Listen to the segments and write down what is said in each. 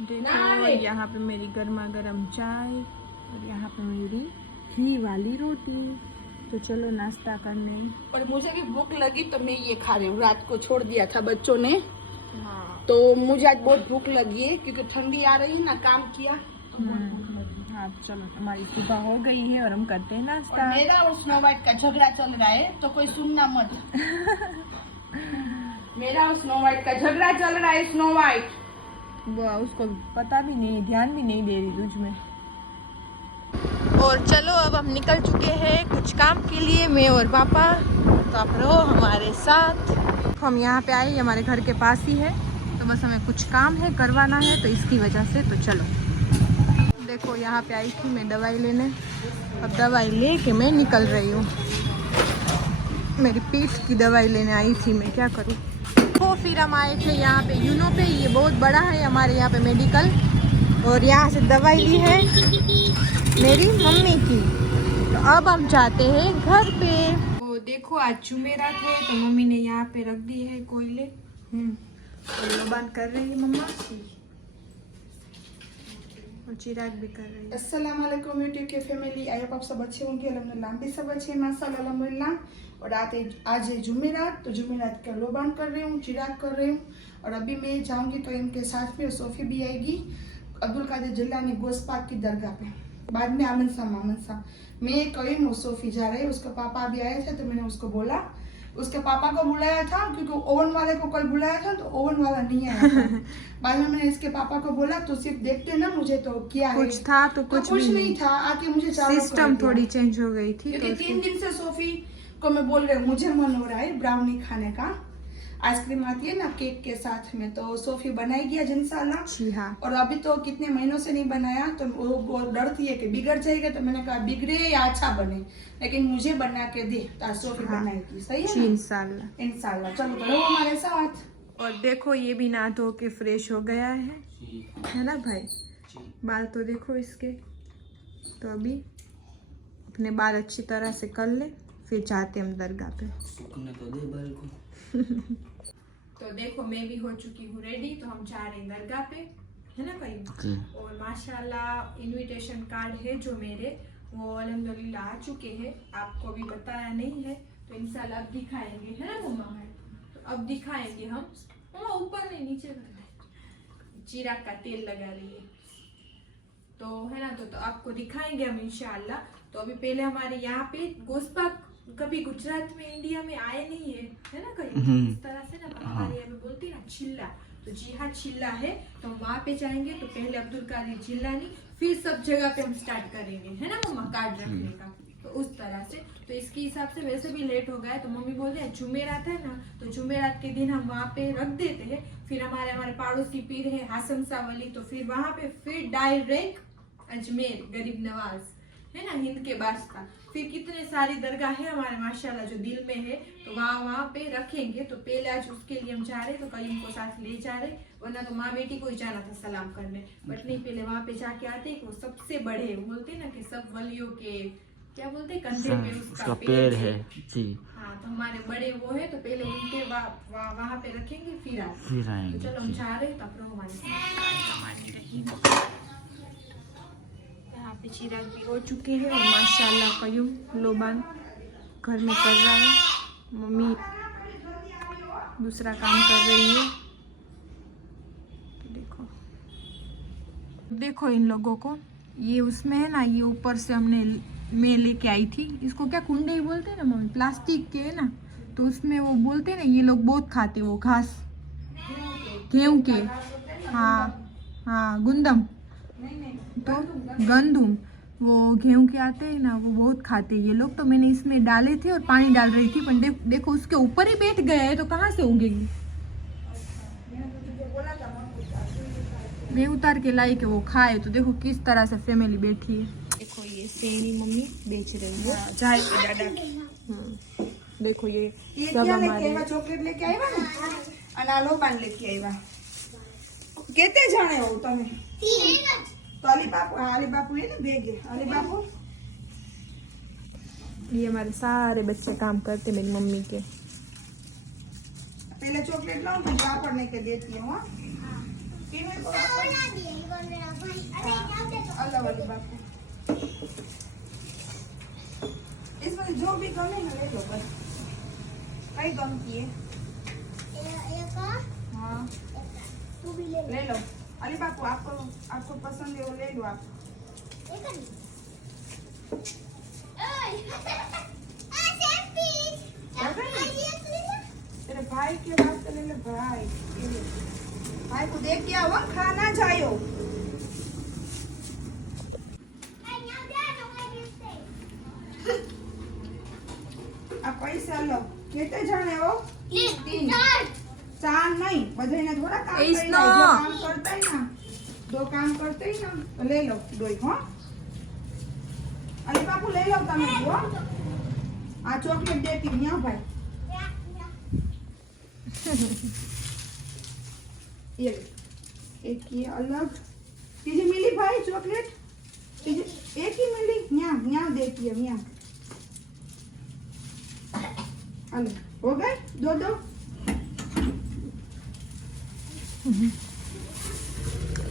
देखो यहाँ पे मेरी गर्मा गर्म चाय और यहाँ पे मेरी घी वाली रोटी। तो चलो नाश्ता करने। और मुझे भी भूख लगी तो मैं ये खा रही हूँ। रात को छोड़ दिया था बच्चों ने, हाँ तो मुझे आज बहुत भूख लगी है क्योंकि ठंडी आ रही है ना, काम किया। हाँ चलो, हमारी सुबह हो गई है और हम करते हैं नाश्ता। मेरा और स्नो वाइट का झगड़ा चल रहा है तो कोई सुनना मत। मेरा और स्नो वाइट का झगड़ा चल रहा है। स्नो वाइट वो उसको पता भी नहीं, ध्यान भी नहीं दे रही तुझ में। और चलो अब हम निकल चुके हैं कुछ काम के लिए, मैं और पापा। तो आप रहो हमारे साथ। हम यहाँ पे आए, हमारे घर के पास ही है, तो बस हमें कुछ काम है करवाना है, तो इसकी वजह से। तो चलो देखो, यहाँ पे आई थी मैं दवाई लेने। अब दवाई ले के मैं निकल रही हूँ। मेरी पीठ की दवाई लेने आई थी मैं, क्या करूँ। तो फिर हम आए थे यहाँ पे यूनो पे, ये बहुत बड़ा है हमारे यहाँ पे मेडिकल। और यहाँ से दवाई ली है मेरी मम्मी की। तो अब हम जाते हैं घर पे। वो देखो आज जुमेरात है, तो मम्मी ने यहाँ पे रख दी है कोयले। और लोबान कर रही है मम्मा, और चिराग भी कर रही है। अस्सलाम वालेकुम यूट्यूब के फैमिली। आई होप आप सब अच्छे होंगे, अल्हम्दुलिल्लाह भी सब अच्छे माशाल्लाह अल्हम्दुलिल्लाह। और आज है जुमेरात, तो जुमेरात का लोबान कर रही हूँ, चिराग कर रही हूँ। और अभी मैं जाऊँगी तो इनके साथ में सोफ़ी भी आएगी, अब्दुल कादिर जिलानी गोश्त पाक की दरगाह पे। बाद में आमन सा मैं करीम और सोफ़ी जा रही है। उसके पापा अभी आए थे तो मैंने उसको बोला, उसके पापा को बुलाया था क्योंकि ओवन वाले को कल बुलाया था तो ओवन वाला नहीं आया था। बाद में मैंने इसके पापा को बोला तो सिर्फ देखते ना मुझे तो क्या कुछ है? था तो कुछ भी नहीं था। आके मुझे सिस्टम थोड़ी चेंज हो गई थी, क्योंकि 3 दिन से सोफ़ी को मैं बोल रही हूँ मुझे मन हो रहा है ब्राउनी खाने का। आइसक्रीम आती है ना केक के साथ में, तो सोफ़ी बनाएगी आज इंशाल्लाह। जी हाँ। और अभी तो कितने महीनों से नहीं बनाया, तो वो डरती है कि बिगड़ जाएगा। तो मैंने कहा बिगड़े या अच्छा बने, लेकिन मुझे बना के दे तो सोफ़ी बनाएगी। सही है इंशाल्लाह इंशाल्लाह। चलो करो हमारे साथ। और देखो ये भी नहा धो के फ्रेश हो गया है ना भाई। बाल तो देखो इसके। तो अभी अपने बाल अच्छी तरह से कर ले, फिर जाते हम दरगाह पे। सूखने तो दे बाल को। तो देखो मैं भी हो चुकी हूँ रेडी, तो हम जा रहे हैं दरगाह पे, है ना भाई। और माशाल्लाह इनविटेशन कार्ड है जो मेरे, वो अल्हम्दुलिल्लाह आ चुके हैं। आपको भी बताया नहीं है, तो इंशाल्लाह अब दिखाएंगे, है ना मम्मा। तो अब दिखाएंगे हम। मम्मा ऊपर नहीं नीचे करना है। चिराग का तेल लगा रही है तो, है ना। तो आपको दिखाएंगे हम इंशाल्लाह। तो अभी पहले हमारे यहाँ पे गोश्त पाक कभी गुजरात में इंडिया में आए नहीं है ना कहीं इस तरह से ना। हमारे यहाँ पे बोलते हैं ना चिल्ला, तो जी हाँ चिल्ला है। तो हम वहाँ पे जाएंगे, तो पहले अब्दुल कादिर जिलानी, फिर सब जगह पे हम स्टार्ट करेंगे, है ना मम्मा, कार्ड रखने का। तो उस तरह से, तो इसके हिसाब से वैसे भी लेट हो गया है। तो मम्मी बोल रहे हैं जुमेरात है ना, तो जुमेरात के दिन हम वहाँ पे रख देते हैं। फिर हमारे पड़ोसी पीर है हासन शाह वली, तो फिर वहाँ पे फिर डायरेक्ट अजमेर गरीब नवाज, है ना, हिंद के बादशाह। फिर कितने सारी दरगाह है हमारे माशाल्लाह जो दिल में है, तो वहाँ पे रखेंगे। तो पहले आज उसके लिए हम जा रहे, तो कहीं उनको साथ ले जा रहे, वरना तो माँ बेटी को ही जाना था सलाम करने। बट नहीं, पहले वहाँ पे जाके आते। वो सबसे बड़े बोलते ना कि सब वलियों के क्या बोलते कंधे पे उसका पैर है जी। हाँ, तो हमारे बड़े वो है, तो पहले उनके वहाँ पे रखेंगे, फिर आएंगे। तो चलो हम जा रहे, तो आप हमारे साथ। यहाँ पे चिराग भी हो चुके हैं, और माशाल्लाह कयूम लोबान घर में कर रहा है, मम्मी दूसरा काम कर रही है। देखो इन लोगों को, ये उसमें है ना, ये ऊपर से मैं लेके आई थी। इसको क्या कुंडे ही बोलते हैं ना मम्मी, प्लास्टिक के है ना। तो उसमें वो बोलते हैं ना, ये लोग बहुत खाते वो घास, गेहूं के। हाँ गुंदम, तो गंदुम, वो गेहूं के आते हैं ना, वो बहुत खाते हैं ये लोग। तो मैंने इसमें डाले थे और पानी डाल रही थी, पर देखो उसके ऊपर ही बैठ गए हैं, तो कहाँ से उगेगी। मैं उतार के लाई के वो खाए, तो देखो किस तरह से फैमिली बैठी है। देखो ये सेनी मम्मी बेच रही है चाय के दादा की। देखो ये सब हमारे चॉकलेट लेके आया ना, अनालो बांध लेके आया। केते जाने हो तमे? तो अली बापू है ना, भेगे अली बापू। ये हमारे सारे बच्चे काम करते मेरी मम्मी के। पहले चॉकलेट लाओ, फिर पढ़ने के देती हूँ। तीनों को अल्लाह वाली बापू इसमें जो भी गमे ना ले लो बस कई गमती है हाँ तू भी ले लो अली बापू आपको पसंद है वो ले लो आप तेरे भाई के वास्ते ले ले भाई ये ले। भाई को देख क्या हुआ खाना जायो आप पैसे लो कितने जाने हो 3 4 नहीं बधाई थोड़ा काम करता है ना 2 काम करते ही ना तो ले लो 2 हाँ अरे बापू ले लो तमे वो आ चॉकलेट देती हूँ यहाँ भाई ये एक ये अलग तुझे मिली भाई चॉकलेट तुझे एक ही मिली यहाँ देती है यहाँ अरे हो गए 2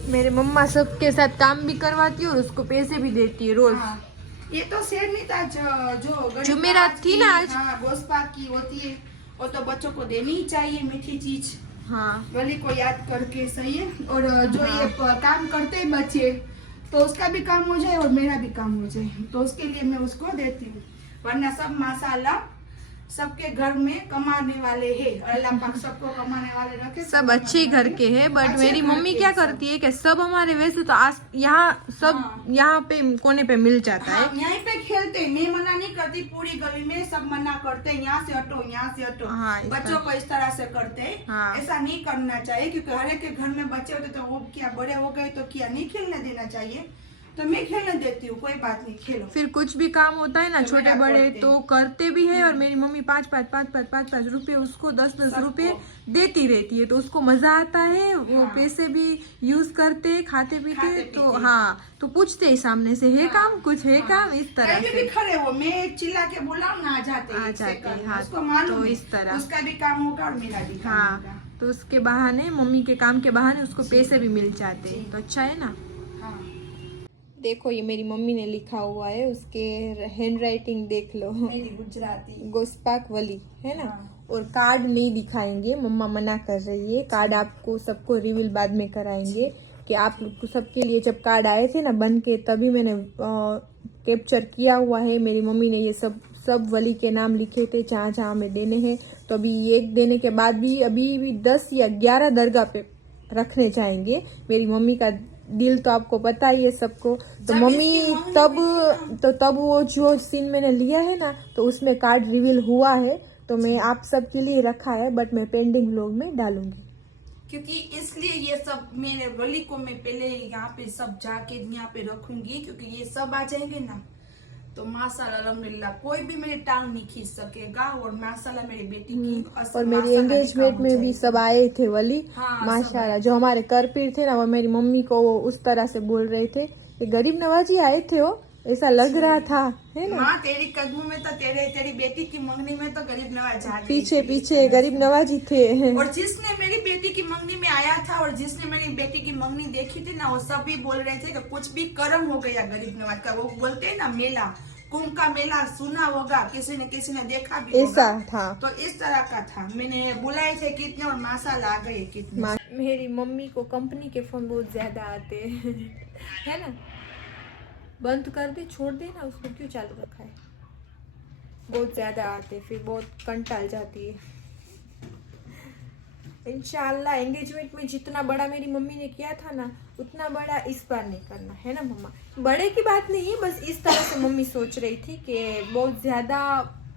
मेरे मम्मा सबके साथ काम भी करवाती है और उसको पैसे भी देती है रोज। हाँ, ये तो शेर नहीं था जो जुमेरात थी ना आज। हाँ गोस्पाक की होती है वो तो बच्चों को देनी ही चाहिए मीठी चीज हाँ वली को याद करके सही है और जो ये काम करते हैं बच्चे तो उसका भी काम हो जाए और मेरा भी काम हो जाए तो उसके लिए मैं उसको देती हूँ वरना सब माशाल्लाह सबके घर में कमाने वाले हैं और अल्लाह पाक सबको कमाने वाले रखे सब अच्छे घर के हैं बट मेरी मम्मी क्या करती है कि सब हमारे वैसे तो आज यहाँ सब हाँ। यहाँ पे कोने पे मिल जाता है। हाँ, यहीं पे खेलते मैं मना नहीं करती पूरी गली में सब मना करते हैं यहाँ से हटो यहाँ से हटो हाँ, इस बच्चों को इस तरह से करते हैं हाँ। ऐसा नहीं करना चाहिए क्योंकि हर एक के घर में बच्चे होते तो वो क्या बड़े हो गए तो क्या नहीं खेलने देना चाहिए तो मैं खेलने देती हूँ कोई बात नहीं खेलो फिर कुछ भी काम होता है ना तो छोटे मेरा बड़े करते तो करते भी है और मेरी मम्मी 5 रुपए उसको 10 रुपए देती रहती है तो उसको मजा आता है वो हाँ। पैसे भी यूज करते खाते पीते तो पीते। हाँ तो पूछते हैं सामने से है काम कुछ है काम इस तरह कहीं से भी खड़े हो मैं चिल्ला के बुलाऊं ना आ जाते आ एक जाते, सेकंड, हाँ, उसको मालूम तो है, इस तरह। उसका भी काम होगा और मेरा भी काम हाँ होगा तो उसके बहाने मम्मी के काम के बहाने उसको पैसे भी मिल जाते हैं तो अच्छा है ना। हाँ देखो ये मेरी मम्मी ने लिखा हुआ है उसके हैंड राइटिंग देख लो मेरी गुजराती गोस्पाक वली है ना। हाँ। और कार्ड नहीं दिखाएंगे मम्मा मना कर रही है कार्ड आपको सबको रिवील बाद में कराएंगे कि आप लोग को सबके लिए जब कार्ड आए थे ना बन के तभी मैंने कैप्चर किया हुआ है। मेरी मम्मी ने ये सब वली के नाम लिखे थे जहाँ जहाँ हमें देने हैं तो अभी एक देने के बाद भी अभी भी 10 या 11 दरगाह पे रखने चाहेंगे। मेरी मम्मी का दिल तो आपको पता ही है सबको तो मम्मी तब वो जो सीन मैंने लिया है ना तो उसमें कार्ड रिवील हुआ है तो मैं आप सबके लिए रखा है बट मैं पेंडिंग व्लॉग में डालूंगी क्योंकि इसलिए ये सब मेरे वली को मैं पहले यहाँ पे सब जाके यहाँ पे रखूंगी क्योंकि ये सब आ जाएंगे ना तो माशाल्लाह अल्हम्दुलिल्लाह कोई भी मेरी टांग नहीं खींच सकेगा और माशाल्लाह मेरी बेटी की और मेरी एंगेजमेंट में भी सब आए थे वली हाँ, माशाल्लाह जो हमारे करपीर थे ना वो मेरी मम्मी को वो उस तरह से बोल रहे थे कि गरीब नवाजी आए थे वो ऐसा लग रहा था है ना। माँ तेरी कदमों में तो तेरी बेटी की मंगनी में तो गरीब नवाज आ गई पीछे पीछे गरीब नवाजी थे और जिसने मेरी बेटी की मंगनी में आया था और जिसने मेरी बेटी की मंगनी देखी थी ना वो सब भी बोल रहे थे कि कुछ भी कर्म हो गया गरीब नवाज का। वो बोलते हैं ना मेला कुंभ का मेला सुना होगा किसी ने देखा भी ऐसा होगा। था तो इस तरह का था मैंने बुलाए थे कितने और माशाल्लाह आ गए कितने। मेरी मम्मी को कंपनी के फोन बहुत ज्यादा आते हैं है ना। बंद कर दे छोड़ दे ना उसको क्यों चालू रखा है बहुत ज्यादा आते फिर बहुत कंटाल जाती है। इंशाल्लाह एंगेजमेंट में जितना बड़ा मेरी मम्मी ने किया था ना उतना बड़ा इस बार नहीं करना है ना मम्मा। बड़े की बात नहीं है बस इस तरह से मम्मी सोच रही थी कि बहुत ज्यादा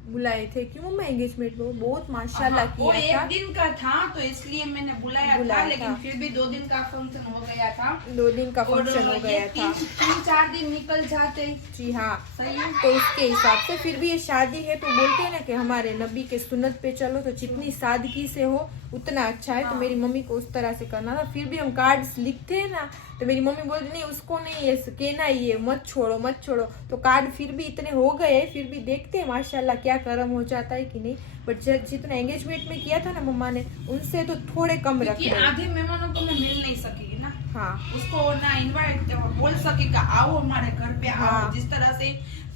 बुलाए थे क्यों मम्मा एंगेजमेंट में बहुत माशाल्लाह वो किया था। 1 दिन का था तो इसलिए मैंने बुलाया था लेकिन फिर भी 2 दिन का फंक्शन हो गया था 2 दिन का और फंक्शन हो गया था 3-4 दिन निकल जाते। जी हाँ सही है। तो उसके हिसाब से फिर भी ये शादी है तो बोलते हैं ना कि हमारे नबी के सुन्नत पे चलो, तो जितनी सादगी से हो उतना अच्छा है। तो मेरी मम्मी को उस तरह से करना था। फिर भी हम कार्ड्स लिखते हैं ना, तो मेरी मम्मी बोलती नहीं उसको नहीं ये कहना ही है, मत छोड़ो मत छोड़ो। तो कार्ड फिर भी इतने हो गए, फिर भी देखते हैं माशाल्लाह क्या कर्म हो जाता है कि नहीं। बट जितना एंगेजमेंट में किया था ना मम्मा ने, उनसे तो थोड़े कम रखे। आधे मेहमानों को मैं मिल नहीं सकेगी ना, हाँ उसको ना इनवाइट बोल सकेगा आओ हमारे घर पे आओ, हाँ। जिस तरह से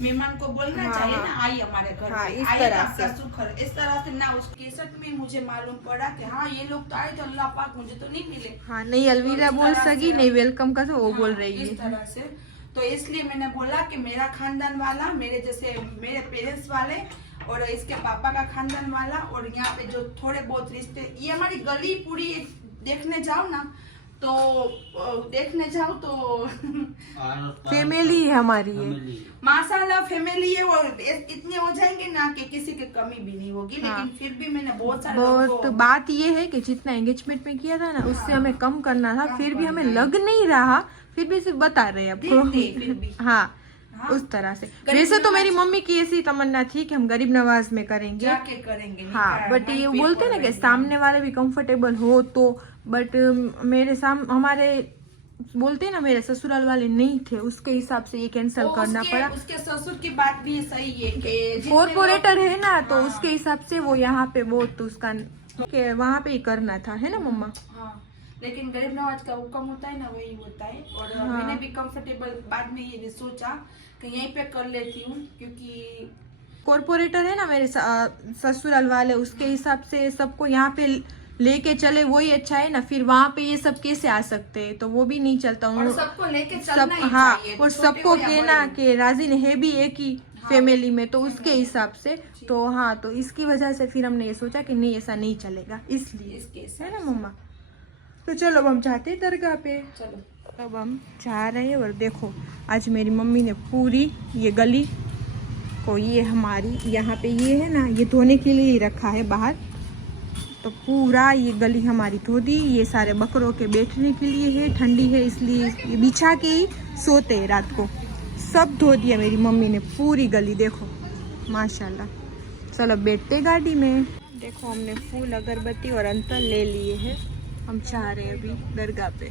मेहमान को बोलना हाँ, चाहिए हाँ। ना आइए हमारे घर हाँ, पे, इस आइए तरह आपका से। सुख है, इस तरह से ना। उस केसट में मुझे मालूम पड़ा कि हाँ ये लोग तो आए तो अल्लाह पाक मुझे तो नहीं मिले। हाँ, नहीं अलविदा तो इस बोल तरह सकी, से नहीं वेलकम का तो वो हाँ, बोल रही इस है। तरह से। तो इसलिए मैंने बोला कि मेरा खानदान वाला, मेरे जैसे मेरे पेरेंट्स वाले और इसके पापा का खानदान वाला और यहाँ पे जो थोड़े बहुत रिश्ते, ये हमारी गली पूरी देखने जाओ ना तो फैमिली है हमारी है। माशाल्लाह फैमिली है और इतने हो जाएंगे ना कि किसी की कमी भी नहीं होगी। हाँ। लेकिन फिर भी मैंने बहुत सारे बहुत लोगों को बात ये है कि जितना एंगेजमेंट में किया था ना उससे हमें कम करना था, फिर भी हमें लग नहीं रहा, फिर भी सिर्फ बता रहे हैं आपको। फिर भी हाँ, हाँ। उस तरह से। गरीब वैसे तो नवाज- मेरी मम्मी की ऐसी तमन्ना थी कि हम गरीब नवाज में करेंगे। जाके करेंगे। हाँ, निकाह, बट ये नहीं बोलते पेपर ना कि रहेंगे। सामने वाले भी कंफर्टेबल हो तो। बट हमारे बोलते ना मेरे ससुराल वाले नहीं थे, उसके हिसाब से ये कैंसिल वो करना पड़ा। उसके ससुर की बात भी सही है कि जितने कॉर्पोरेटर है ना, तो हाँ। उसके हिसाब से वो यहाँ पे वो तो उसका के वहाँ पे ही करना था, है ना मम्मा। हाँ, लेकिन गरीब नवाज का हुक्म होता है ना वही होता है। और हाँ। मैंने भी कंफर्टेबल बाद में ये भी सोचा कि यहीं पे कर लेती हूँ, क्योंकि कॉर्पोरेटर है ना मेरे ससुराल वाले, उसके हिसाब से सबको यहाँ पे लेके चले वही अच्छा है ना। फिर वहाँ पे ये सब कैसे आ सकते हैं, तो वो भी नहीं चलता। और सबको लेके चलना ही हाँ, चाहिए, और छोटे सबको हो या कहना बड़े। कि राजी है भी एक ही फैमिली में, तो उसके हिसाब से तो हाँ, तो इसकी वजह से फिर हमने ये सोचा कि नहीं ऐसा नहीं चलेगा, इसलिए इसके है ना मम्मा। तो चलो अब हम जाते हैं दरगाह पे। चलो अब हम जा रहे हैं। और देखो आज मेरी मम्मी ने पूरी ये गली को, ये हमारी यहाँ पे ये है ना, ये धोने के लिए ही रखा है बाहर, तो पूरा ये गली हमारी धो दी। ये सारे बकरों के बैठने के लिए है, ठंडी है इसलिए ये बिछा के ही सोते हैं रात को। सब धो दिया मेरी मम्मी ने पूरी गली, देखो माशाल्लाह। चलो बैठते गाड़ी में। देखो हमने फूल अगरबत्ती और अंतर ले लिए हैं, हम चाह रहे हैं अभी दरगाह पे।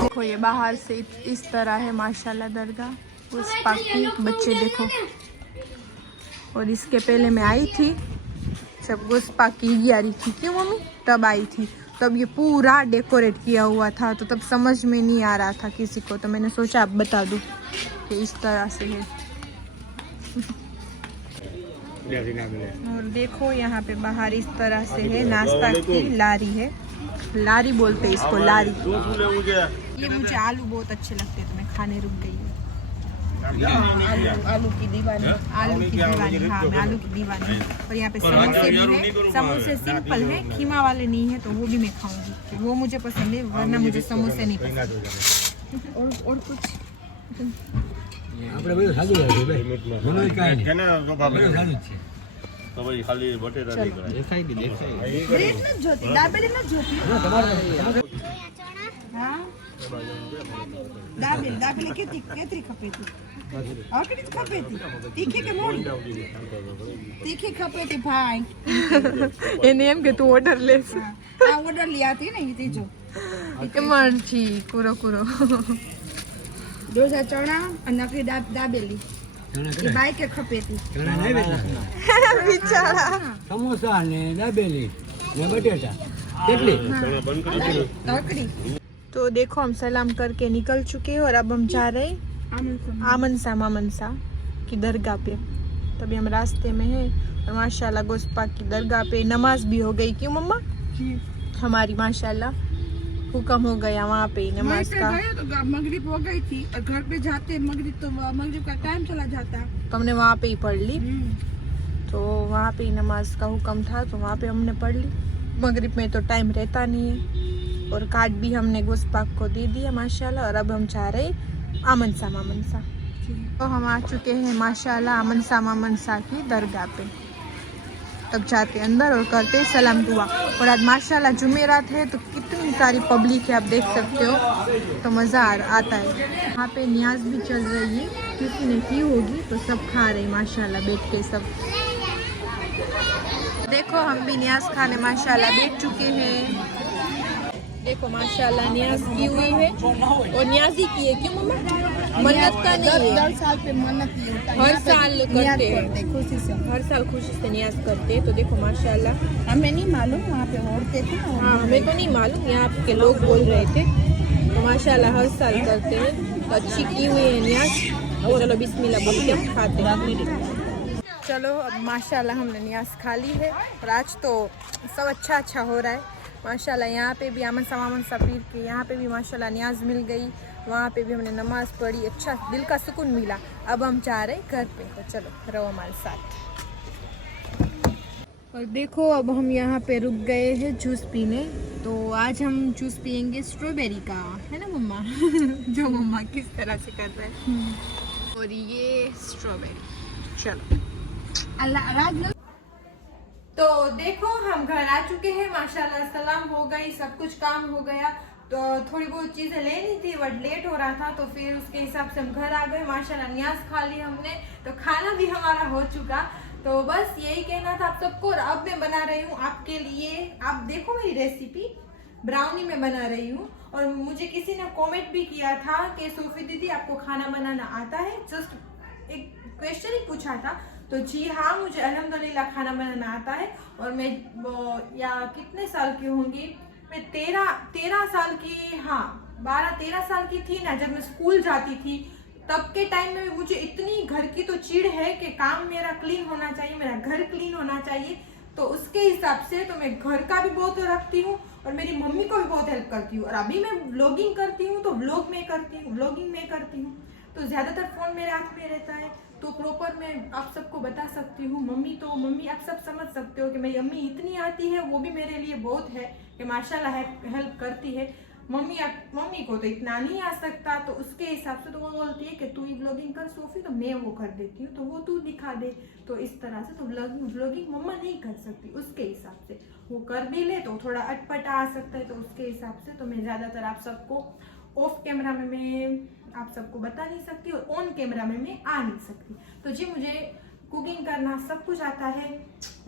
देखो ये बाहर से इस तरह है माशाल्लाह दरगाह। उस पाकी बच्चे देखो। और इसके पहले मैं आई थी जब गुस्पा की आ रही थी, क्यों मम्मी, तब आई थी। तब ये पूरा डेकोरेट किया हुआ था, तो तब समझ में नहीं आ रहा था किसी को, तो मैंने सोचा अब बता दूं कि इस तरह से है। और देखो यहाँ पे बाहर इस तरह से है, नाश्ता की लारी है, लारी बोलते हैं इसको, लारी। ये मुझे आलू बहुत अच्छे लगते हैं तो मैं खाने रुक गई हूँ। आलू की दीवानी, आलू की दीवानी, हाँ मैं आलू की दीवानी। और यहाँ पे समोसे भी है, समोसे सिंपल है, खीमा वाले नहीं है, तो वो भी मैं खाऊंगी, वो मुझे पसंद है, वरना मुझे समोसे नहीं पसंद। और कुछ આપણે બધું સાદું હોય ભાઈ મને કાંઈ નહીં મને સાદું જ છે તો ભાઈ ખાલી બટેટા નહીં કરાય દેખાય કે દેખાય બ્રેડ નથી જોતી, દાબેલી નથી જોતી. હા દાબેલી કેતરી ખપે તી? આકડી જ ખપે તી? તીખી કે મોડી? તીખી ખપે તી ભાઈ. એને એમ કે તું ઓર્ડર લેસ આ ઓર્ડર લી આતી ને ત્રીજો કે મરજી કુરો કુરો ડોસા ચણા અને નકરી દાબેલી એ બાઈ કે ખપે તી. બિચારા સમોસા ને દાબેલી ને બટેટા કેટલી ચણા બંધ કરી દીધું આકડી तो देखो हम सलाम करके निकल चुके हैं और अब हम जा रहे हैं आमनसा मामनसा की दरगाह पे. तो अभी हम रास्ते में हैं और माशाल्लाह गोस्पा की दरगाह पे नमाज भी हो गई. क्यों मम्मा? हमारी माशाल्लाह हुक्म हो गया वहाँ पे नमाज का. तो मगरिब हो गई थी और घर पे जाते मगरिब का टाइम चला जाता. तो हमने वहाँ पे ही पढ़ ली. तो वहाँ पे ही नमाज का हुक्म था तो वहाँ पे हमने पढ़ ली. मगरिब में तो टाइम रहता नहीं है और कार्ड भी हमने गोस्पाक को दे दिया माशाल्लाह. और अब हम जा रहे आमनसा मामनसा. तो हम आ चुके हैं माशाल्लाह आमनसा मामनसा की दरगाह पे. तब जाते अंदर और करते सलाम दुआ. और आज माशाल्लाह जुमेरात है तो कितनी सारी पब्लिक है आप देख सकते हो. तो मज़ा आता है. यहाँ पे न्याज भी चल रही है, किसी ने की होगी तो सब खा रहे माशाल्लाह बैठ के सब. देखो हम भी न्याज खाने माशाल्लाह बैठ चुके हैं. देखो माशाल्लाह न्याज की हुई है और न्याज ही की है. क्यों मम्मा? मन्नत का नहीं है. 10 साल पे मन्नत ये होता है. हर साल करते हैं, खुशी से. हर साल खुशी से न्याज करते हैं. तो देखो माशाल्लाह. हमें नहीं मालूम वहाँ पे औरतें थी ना. हाँ हमें तो नहीं मालूम, यहाँ के लोग बोल रहे थे. तो माशाल्लाह हर साल करते हैं. तो अच्छी की हुई है न्याज. चलो बिस्मिल्लाह बोल के खाते हैं. चलो अब माशाल्लाह हमने न्याज खा ली है और आज तो सब अच्छा हो रहा है माशाल्लाह. यहाँ पे भी आमन समामन सफीर के यहाँ पे भी माशाल्लाह न्याज मिल गई. वहाँ पे भी हमने नमाज पढ़ी. अच्छा दिल का सुकून मिला. अब हम जा रहे घर पे. तो चलो रहो हमारे साथ. और देखो अब हम यहाँ पे रुक गए हैं जूस पीने. तो आज हम जूस पियेंगे स्ट्रॉबेरी का, है ना मम्मा? जो मम्मा किस तरह से कर रहे हैं. और ये स्ट्रॉबेरी. चलो तो देखो हम घर आ चुके हैं माशाल्लाह. सलाम हो गई, सब कुछ काम हो गया. तो थोड़ी बहुत चीजें लेनी थी बट लेट हो रहा था तो फिर उसके हिसाब से हम घर आ गए माशाल्लाह. न्याज खा ली हमने तो खाना भी हमारा हो चुका. तो बस यही कहना था आप सबको. और अब मैं बना रही हूँ आपके लिए. आप देखो मेरी रेसिपी ब्राउनी में बना रही हूँ. और मुझे किसी ने कमेंट भी किया था कि सोफी दीदी आपको खाना बनाना आता है. जस्ट एक क्वेश्चन ही पूछा था. तो जी हाँ मुझे अल्हम्दुलिल्लाह खाना बनाना आता है. और मैं या कितने साल की होंगी, मैं 13 साल की, हाँ 12-13 साल की थी ना जब मैं स्कूल जाती थी. तब के टाइम में मुझे इतनी घर की तो चिढ़ है कि काम मेरा क्लीन होना चाहिए, मेरा घर क्लीन होना चाहिए. तो उसके हिसाब से तो मैं घर का भी बहुत रखती हूँ और मेरी मम्मी को भी बहुत हेल्प करती हूँ. और अभी मैं व्लॉगिंग करती हूँ तो व्लॉगिंग में करती हूँ. तो ज्यादातर फोन मेरे हाथ में रहता है तो प्रॉपर मैं आप सबको बता सकती हूँ. मम्मी आप सब समझ सकते हो कि मेरी अम्मी इतनी आती है, वो भी मेरे लिए बहुत है कि माशाल्लाह हेल्प करती है. मम्मी को तो इतना नहीं आ सकता तो उसके हिसाब से तो वो बोलती है कि तू ही व्लॉगिंग कर सोफी, तो मैं वो कर देती हूँ. तो वो तू दिखा दे. तो इस तरह से तो व्लॉगिंग मम्मा नहीं कर सकती. उसके हिसाब से वो कर भी ले तो थोड़ा अटपटा आ सकता है. तो उसके हिसाब से तो मैं ज्यादातर आप सबको ऑफ कैमरा में मैं आप सबको बता नहीं सकती और ऑन कैमरा में मैं आ नहीं सकती. तो जी मुझे कुकिंग करना सब कुछ आता है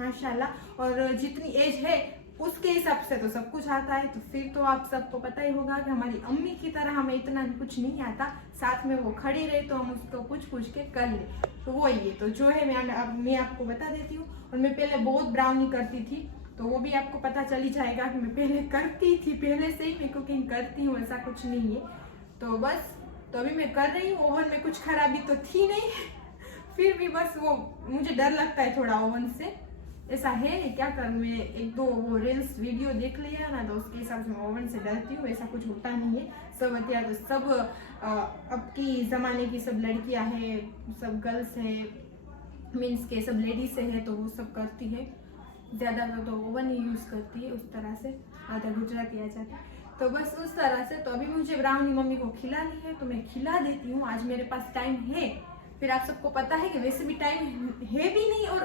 माशाल्लाह. और जितनी एज है उसके हिसाब से तो सब कुछ आता है. तो फिर तो आप सबको पता ही होगा कि हमारी अम्मी की तरह हमें इतना कुछ नहीं आता. साथ में वो खड़ी रहे तो हम उसको पूछ के कर ले. तो वो ही है. तो जो है मैं आपको बता देती हूँ. और मैं पहले बहुत ब्राउनी करती थी तो वो भी आपको पता चल ही जाएगा कि मैं पहले करती थी. पहले से ही मैं कुकिंग करती हूँ, ऐसा कुछ नहीं है. तो बस तो अभी मैं कर रही हूँ. ओवन में कुछ खराबी तो थी नहीं फिर भी बस वो मुझे डर लगता है थोड़ा ओवन से. ऐसा है क्या करूँ मैं, 1-2 वो रील्स वीडियो देख लिया ना तो उसके हिसाब से मैं ओवन से डरती हूँ. ऐसा कुछ होता नहीं है. सब हथियार तो सब अब की ज़माने की सब लड़कियाँ हैं, सब गर्ल्स है, मीन्स के सब लेडीज है तो वो सब करती है. ज़्यादातर तो ओवन ही यूज़ करती है. उस तरह से आधा गुजराती आ जाता है. तो बस उस तरह से. तो अभी मुझे ब्राउनी मम्मी को खिलानी है तो मैं खिला देती हूँ. आज मेरे पास टाइम है फिर आप सबको पता है कि वैसे भी टाइम है भी नहीं और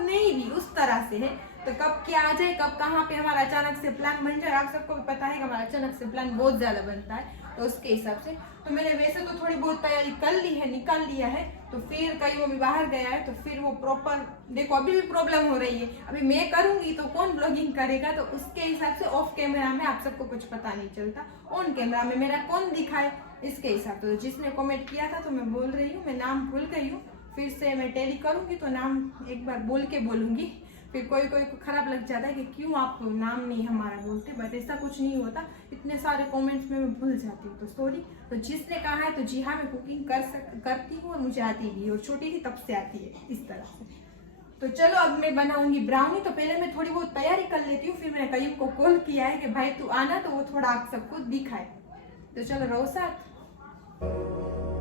नहीं भी, उस तरह से है। तो कब क्या आ जाए, कब कहाँ पे हमारा अचानक से प्लान बन जाए, आप सबको भी पता है कि हमारा अचानक से प्लान बहुत ज्यादा बनता है। तो उसके हिसाब से तो मैंने वैसे तो थोड़ी बहुत तैयारी कर ली है, निकाल लिया है। तो फिर कहीं वो भी बाहर गया है तो फिर वो प्रॉपर देखो, अभी भी प्रॉब्लम हो रही है। अभी मैं करूंगी तो कौन ब्लॉगिंग करेगा, तो उसके हिसाब से ऑफ कैमरा में आप सबको कुछ पता नहीं चलता, ऑन कैमरा में मेरा कौन दिखाए, इसके हिसाब से। तो जिसने कमेंट किया था तो मैं बोल रही हूँ, मैं नाम भूल गई हूँ, फिर से मैं टैली करूंगी तो नाम एक बार बोल के बोलूंगी। फिर कोई को खराब लग जाता है कि क्यों आप नाम नहीं हमारा बोलते, बट ऐसा कुछ नहीं होता। इतने सारे कमेंट्स में मैं भूल जाती हूँ, तो सॉरी। तो जिसने कहा है तो जी हाँ, मैं कुकिंग करती हूँ और मुझे आती भी, और छोटी थी तब से आती है इस तरह से। तो चलो अब मैं बनाऊंगी ब्राउनी। तो पहले मैं थोड़ी बहुत तैयारी कर लेती हूँ, फिर मैंने कईम को कॉल किया है कि भाई तू आना, तो वो थोड़ा आप सबको दिखाए। तो चलो रहो साथ।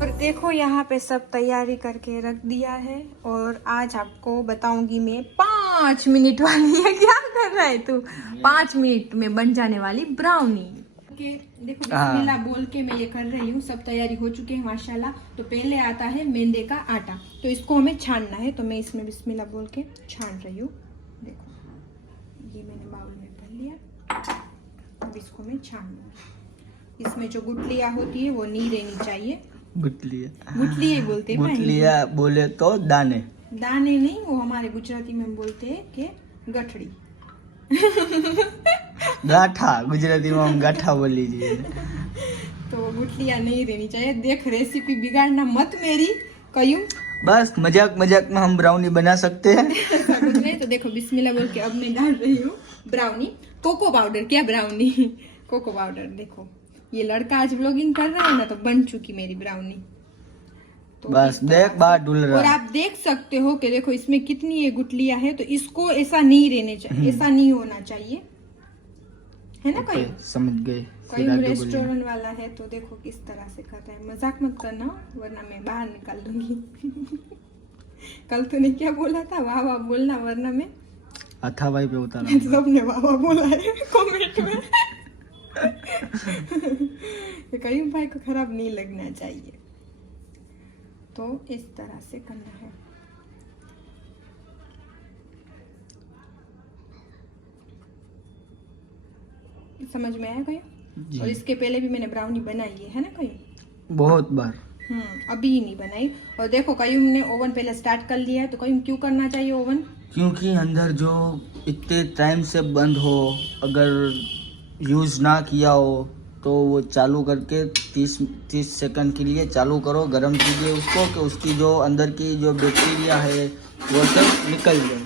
और देखो यहाँ पे सब तैयारी करके रख दिया है, और आज आपको बताऊंगी मैं 5 मिनट वाली है। क्या कर रहा है तू? 5 मिनट में बन जाने वाली ब्राउनी के। देखो बिस्मिल्लाह बोल के मैं ये कर रही हूँ। सब तैयारी हो चुकी है माशाल्लाह। तो पहले आता है मैदे का आटा, तो इसको हमें छानना है। तो मैं इसमें बिस्मिल्लाह बोल के छान रही हूँ। देखो ये मैंने बाउल में भर लिया, अब इसको मैं छान लूँगी। इसमें जो गुठलियाँ होती है वो नहीं रहनी चाहिए। गुठलियाँ ही बोलते हैं, गुठलिया बोले तो दाने, दाने नहीं, वो हमारे गुजराती में बोलते हैं कि गठड़ी। गाठा, गुजराती में हम गाठा बोल लीजिए। तो गुठलियाँ नहीं रहनी चाहिए। देख रेसिपी बिगाड़ना मत मेरी कयूं। बस मजाक मजाक में हम ब्राउनी बना सकते हैं। ऐसा कुछ नहीं। तो देखो बिस्मिल्लाह बोल के अब मैं डाल रही हूँ ब्राउनी। कोको पाउडर, क्या ब्राउनी, कोको पाउडर। देखो ये लड़का आज व्लॉगिंग कर रहा है ना, तो बन चुकी मेरी ब्राउनी। तो बस देख बाहर डुल और रहा है। आप देख सकते हो कि देखो इसमें कितनी ये गुठलियाँ है। तो इसको ऐसा नहीं रहने चाहिए, ऐसा नहीं होना चाहिए, है ना। कहीं समझ गए। कहीं रेस्टोरेंट वाला है तो देखो किस तरह से कर रहा है। मजाक मत करना वरना मैं बाहर निकाल दूंगी। कल तूने क्या बोला था? वाह वाह बोलना, वरना मैं अथा भाई पे उतारा। सबने वाह वाह बोला है कमेंट में। कहीं भाई को खराब नहीं लगना चाहिए। तो इस तरह से करना है। समझ में आया कहीं? और इसके पहले भी मैंने ब्राउनी बनाई है ना कहीं, बहुत बार। अभी नहीं बनाई। और देखो कयूम ने ओवन पहले स्टार्ट कर लिया है। तो कयूम क्यों करना चाहिए ओवन? क्योंकि अंदर जो इतने टाइम से बंद हो, अगर यूज ना किया हो तो वो चालू करके 30 सेकंड के लिए चालू करो, गर्म कीजिए उसको, कि उसकी जो अंदर की जो बैक्टीरिया है वो सब निकल जाए।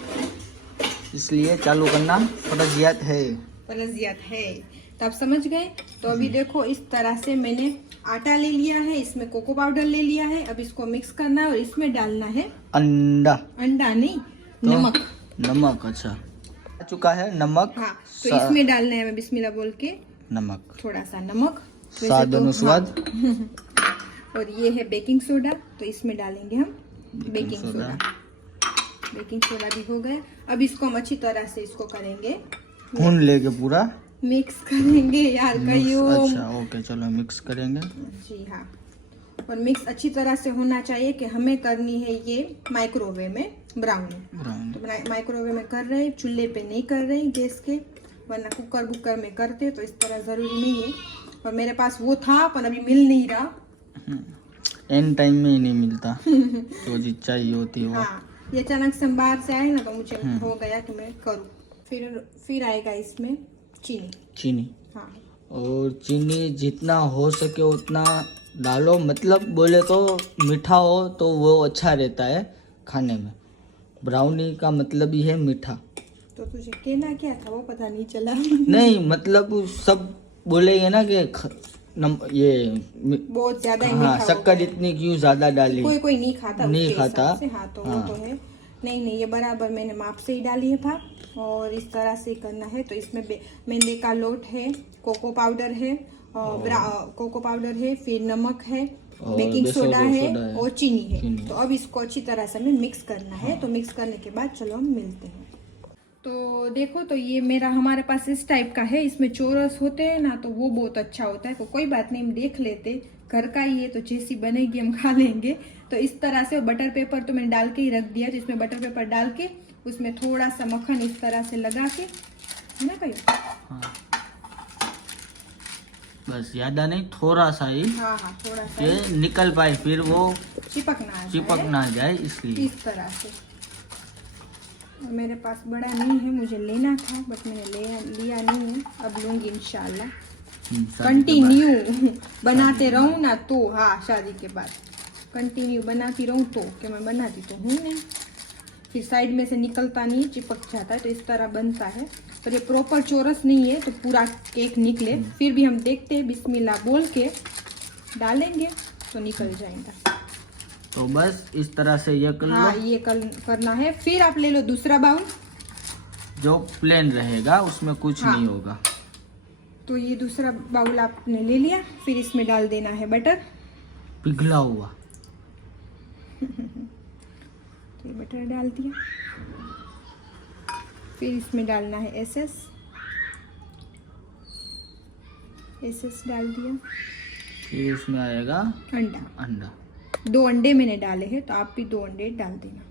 इसलिए चालू करना फर्जियत है। फर्जियत है। तो आप समझ गए। तो अभी देखो इस तरह से मैंने आटा ले लिया है, इसमें कोको पाउडर ले लिया है। अब इसको मिक्स करना है और इसमें डालना है अंडा। अंडा नहीं, तो नमक। नमक, अच्छा आ चुका है नमक। हाँ, तो इसमें डालना है, मैं बिस्मिल्लाह बोल के नमक, थोड़ा सा नमक, स्वाद अनुस्वाद। और ये है बेकिंग सोडा, तो इसमें डालेंगे हम बेकिंग सोडा। बेकिंग सोडा भी हो गया। अब इसको हम अच्छी तरह से इसको करेंगे, भून लेंगे पूरा। मिक्स करेंगे यार कयूम। अच्छा ओके, चलो मिक्स करेंगे। जी हाँ, और मिक्स अच्छी तरह से होना चाहिए कि हमें करनी है ये माइक्रोवेव में ब्राउनी। तो माइक्रोवेव में कर रहे हैं, चूल्हे पे नहीं कर रहे हैं गैस के, वरना कुकर में करते तो इस तरह जरूरी नहीं है। और मेरे पास वो था पर अभी मिल नहीं रहा। एंड टाइम में ही नहीं मिलता जो चीज चाहिए होती है वो। हाँ, ये अचानक से हम बाहर से आए ना तो मुझे हो गया कि मैं करूँ। फिर आएगा इसमें चीनी। हाँ, और चीनी जितना हो सके उतना डालो, मतलब बोले तो मीठा हो तो वो अच्छा रहता है खाने में। ब्राउनी का मतलब ही है मीठा। तो तुझे कहना क्या था वो पता नहीं चला। नहीं मतलब सब बोलेंगे ना कि ये बहुत ज्यादा हाँ शक्कर इतनी क्यों ज्यादा डाली। कोई नहीं खाता, नहीं उसके खाता। हिसाब से। हाँ तो वो तो है। नहीं ये बराबर मैंने माप से ही डाली है भाप, और इस तरह से करना है। तो इसमें मैदे का लोट है, कोको पाउडर है, फिर नमक है, बेकिंग सोडा है और चीनी है। तो अब इसको अच्छी तरह से हमें मिक्स करना है। तो मिक्स करने के बाद चलो हम मिलते हैं। तो देखो, तो ये हमारे पास इस टाइप का है। इसमें चोरस होते हैं ना, तो वो बहुत अच्छा होता है। तो कोई बात नहीं, हम देख लेते, घर का ही है तो जैसी बनेगी हम खा लेंगे। तो इस तरह से बटर पेपर तो मैंने डाल के ही रख दिया, जिसमें बटर पेपर डाल के उसमें थोड़ा सा मक्खन इस तरह से लगा के, है ना कहीं। हाँ। बस ज्यादा नहीं, थोड़ा सा ही। हाँ थोड़ा सा ये निकल पाए, फिर वो चिपक ना जाए इसलिए इस तरह से। और मेरे पास बड़ा नहीं है, मुझे लेना था बट मैंने लिया नहीं है। अब लूंगी इंशाल्लाह। कंटिन्यू बनाते रहूं ना तो। हाँ, शादी के बाद कंटिन्यू बनाती रहूं तो, कि मैं बनाती तो हूँ नहीं, फिर साइड में से निकलता नहीं, चिपक जाता है। तो इस तरह बनता है। पर ये प्रॉपर चोरस नहीं है तो पूरा केक निकले। फिर भी हम देखते हैं, बिस्मिल्लाह बोल के डालेंगे तो निकल जाएगा। तो बस इस तरह से ये कर लो। हाँ, ये करना है। फिर आप ले लो दूसरा बाउल जो प्लेन रहेगा, उसमें कुछ नहीं होगा। तो ये दूसरा बाउल आपने ले लिया। फिर इसमें डाल देना है बटर पिघला हुआ। तो ये बटर डाल दिया। फिर इसमें डालना है एसेस डाल दिया। फिर उसमें आएगा अंडा। 2 अंडे मैंने डाले हैं, तो आप भी 2 अंडे डाल देना।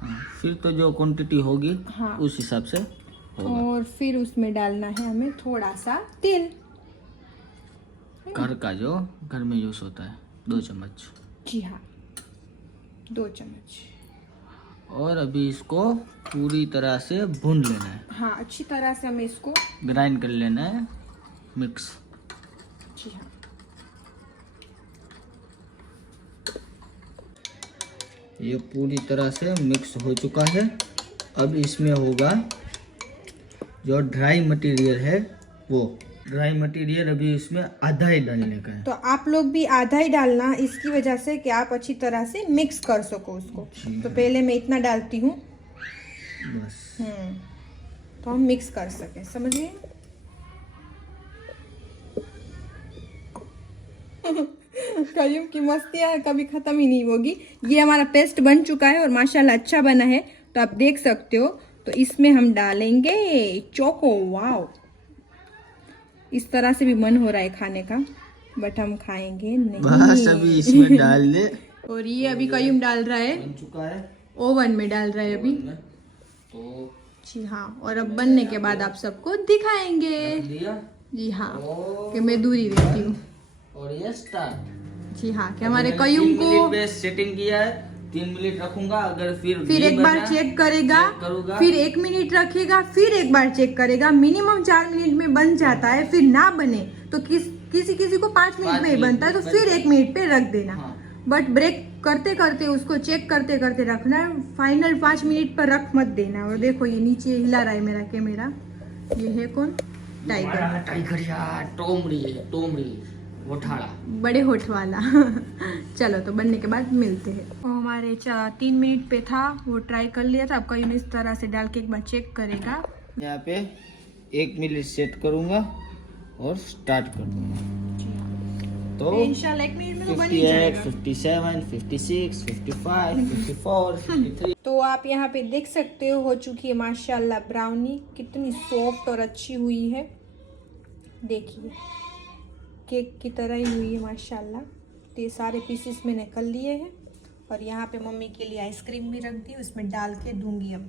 हाँ, फिर तो जो क्वांटिटी होगी हाँ, उस हिसाब से होगा। और फिर उसमें डालना है हमें थोड़ा सा तेल, घर का जो घर में यूज होता है, 2 चम्मच। जी हाँ, 2 चम्मच। और अभी इसको पूरी तरह से भून लेना है। हाँ, अच्छी तरह से हमें इसको ग्राइंड कर लेना है, मिक्स। जी हाँ, ये पूरी तरह से मिक्स हो चुका है। अब इसमें होगा जो ड्राई मटेरियल है, वो ड्राई मटेरियल अभी इसमें आधा ही डालने का है। तो आप लोग भी आधा ही डालना, इसकी वजह से कि आप अच्छी तरह से मिक्स कर सको उसको। तो पहले मैं इतना डालती हूँ बस। तो हम मिक्स कर सके, समझिए। कयूम की मस्तियाँ कभी खत्म ही नहीं होगी। ये हमारा पेस्ट बन चुका है और माशाल्लाह अच्छा बना है, तो आप देख सकते हो। तो इसमें हम डालेंगे चोको। वाओ, इस तरह से भी मन हो रहा है खाने का, बट हम खाएंगे नहीं। बस अभी इसमें डाल दे। और ये अभी कयूम डाल रहा है, बन चुका है, ओवन में डाल रहा है अभी। तो जी हाँ, और अब बनने के बाद आप सबको दिखाएंगे। दिया। जी हाँ, कि मैं दूरी रहती हूँ। और ये स्टार्ट। जी हाँ, कि हमारे कयूम को सेटिंग किया है, 3 मिनट रखूंगा। अगर फिर एक बार चेक करेगा, फिर 1 मिनट रखेगा, फिर एक बार चेक करेगा। मिनिमम 4 मिनट में बन जाता है। फिर ना बने तो किसी को 5 मिनट में ही बनता है, तो फिर 1 मिनट पे रख देना। बट ब्रेक करते करते उसको चेक करते करते रखना है। फाइनल 5 मिनट पर रख मत देना। और देखो ये नीचे हिला रहा है मेरा कैमरा। ये है कौन? टाइगर यार, टोमरी होठाड़ा, बड़े होठ वाला। चलो, तो बनने के बाद मिलते हैं। वो हमारे 3 मिनट पे था, वो ट्राई कर लिया था। अब कहीं इस तरह से डाल के एक बार चेक करेगा। यहाँ पे 1 मिनट सेट करूंगा और स्टार्ट कर दूंगा। तो इंशाल्लाह 1 मिनट में तो बन ही जाएगा। 57, 56, 55, 54, 53। तो आप यहाँ पे देख सकते हो चुकी है माशाल्लाह ब्राउनी कितनी सॉफ्ट और अच्छी हुई है। देखिए केक की तरह ही हुई है माशाल्लाह। तो ये सारे पीसेस मैंने कर लिए हैं और यहाँ पे मम्मी के लिए आइसक्रीम भी रख दी, उसमें डाल के दूंगी अब।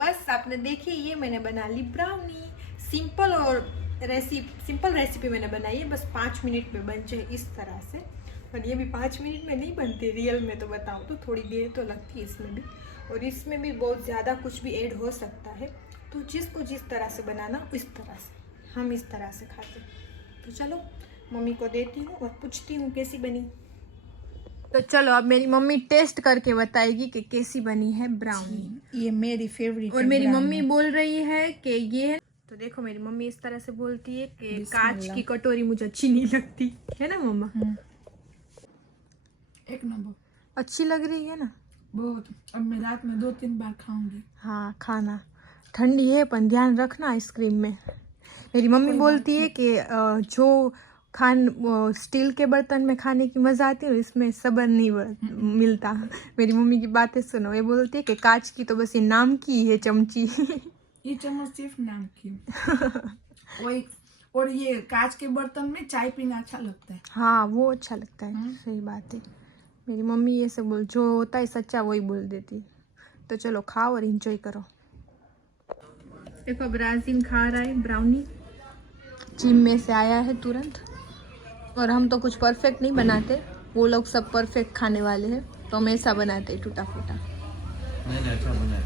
बस आपने देखी, ये मैंने बना ली ब्राउनी। सिंपल रेसिपी मैंने बनाई है, बस 5 मिनट में बन जाए इस तरह से। और ये भी 5 मिनट में नहीं बनती, रियल में तो बताऊँ तो थोड़ी देर तो लगती है इसमें भी। और इसमें भी बहुत ज़्यादा कुछ भी ऐड हो सकता है, तो जिसको जिस तरह से बनाना इस तरह से, हम इस तरह से खाते। तो चलो मम्मी को देती हूँ और पूछती हूँ कैसी बनी। तो चलो अब मेरी मम्मी टेस्ट करके बताएगी कि कैसी बनी है ब्राउनी। ये मेरी फेवरेट और मेरी मम्मी बोल रही है कि ये, तो देखो मेरी मम्मी इस तरह से बोलती है कि कांच की कटोरी मुझे अच्छी नहीं लगती है ना मम्मा? एक नंबर अच्छी लग रही है ना बहुत। अब मैं रात में 2-3 बार खाऊंगी। हाँ खाना, ठंडी है पर ध्यान रखना आइसक्रीम में। मेरी मम्मी बोलती है कि जो स्टील के बर्तन में खाने की मज़ा आती है इसमें सब्र नहीं मिलता। मेरी मम्मी की बातें सुनो, ये बोलती है कि कांच की तो बस ये नाम की है चमची। ये चम्मच सिर्फ नाम की। और ये कांच के बर्तन में चाय पीना अच्छा लगता है। हाँ वो अच्छा लगता है, सही बात है। मेरी मम्मी ये सब बोल, जो होता है सच्चा वही बोल देती। तो चलो खाओ और एंजॉय करो। देखो अब राजिन खा रहा है ब्राउनी, जिम में से आया है तुरंत। और हम तो कुछ परफेक्ट नहीं बनाते, वो लोग सब परफेक्ट खाने वाले हैं, तो हम ऐसा बनाते टूटा फूटा। नहीं अच्छा बनाया।